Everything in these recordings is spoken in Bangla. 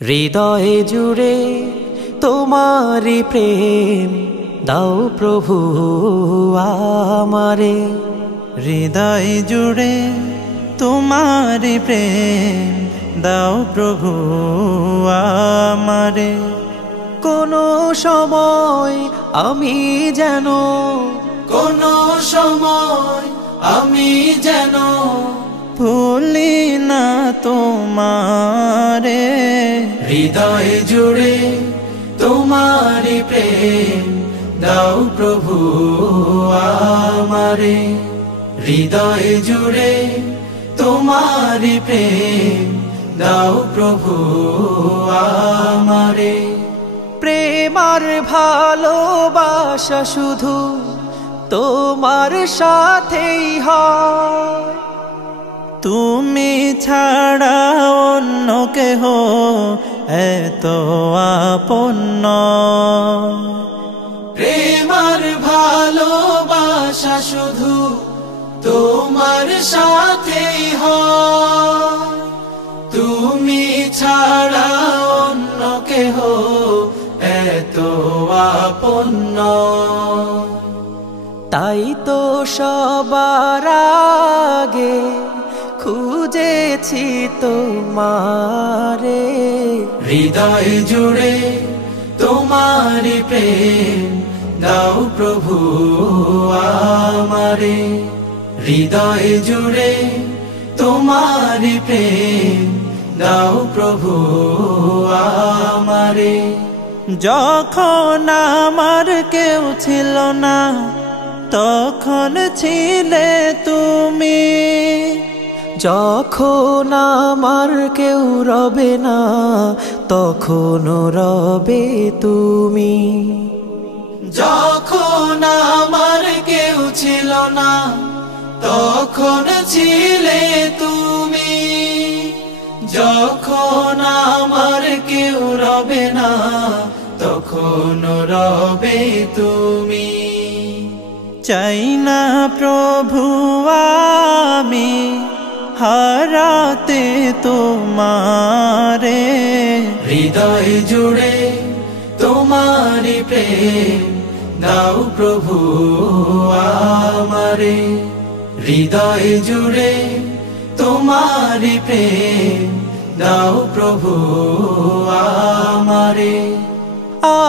হৃদয়ে জুড়ে তোমারি প্রেম দাও প্রভু আমারে। হৃদয় জুড়ে তোমারি প্রেম দাও প্রভু আমারে। কোনো সময় আমি যেন ভুলি না তোমারে। হৃদয় জুড়ে তোমারি প্রেম দাও প্রভু আমারে। হৃদয় জুড়ে তোমারি প্রেম দাও প্রভু আমারে। প্রেম আর ভালোবাসা শুধু তোমার সাথেই হয়, তুমি ছাড়া অন্য কেহ এত আপন নয়। প্রেম আর ভালোবাসা শুধু তোমার সাথেই হয়, তুমি ছাড়া অন্য কেহ এত আপন নয়। তাই তো সবার আগে খুঁজেছি তোমারে। হৃদয় জুড়ে তোমারি প্রেম দাও প্রভু আমারে। হৃদয় জুড়ে তোমারি প্রেম দাও প্রভু আমারে। যখন আমার কেউ ছিল না তখন ছিলে তুমি, যখন আমার কেউ রবে না তখন রবে তুমি। যখন আমার কেউ ছিল না তখন ছিলে তুমি, যখন আমার কেউ রবে না তখন রবে তুমি। চাই না প্রভু আমি হারাতে তোমারে। হৃদয় জুড়ে তোমারি প্রেম দাও প্রভু আমারে। হৃদয় জুড়ে তোমারি প্রেম দাও প্রভু আমারে।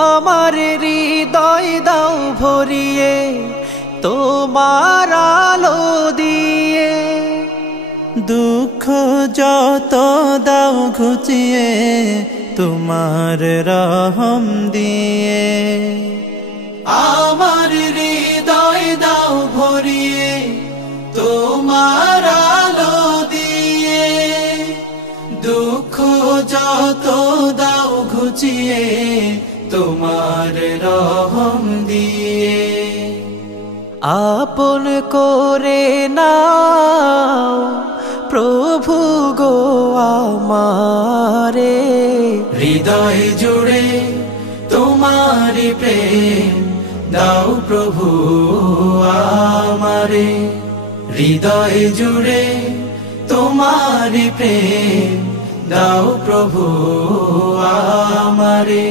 আমার হৃদয় দাও ভরিয়ে তোমার আলো দিয়ে, দুঃখ যত দাও ঘুচিয়ে তোমার রহম দিয়ে। আমার হৃদয় দাও ভরিয়ে তোমার আলো দিয়ে, দুঃখ যত দাও ঘুচিয়ে তোমার রহম দিয়ে। আপন করে নাও প্রভু গো আমারে। হৃদয় জুড়ে তোমারি প্রেম দাও প্রভু আমারে। হৃদয় জুড়ে তোমারি প্রেম দাও প্রভু আমারে।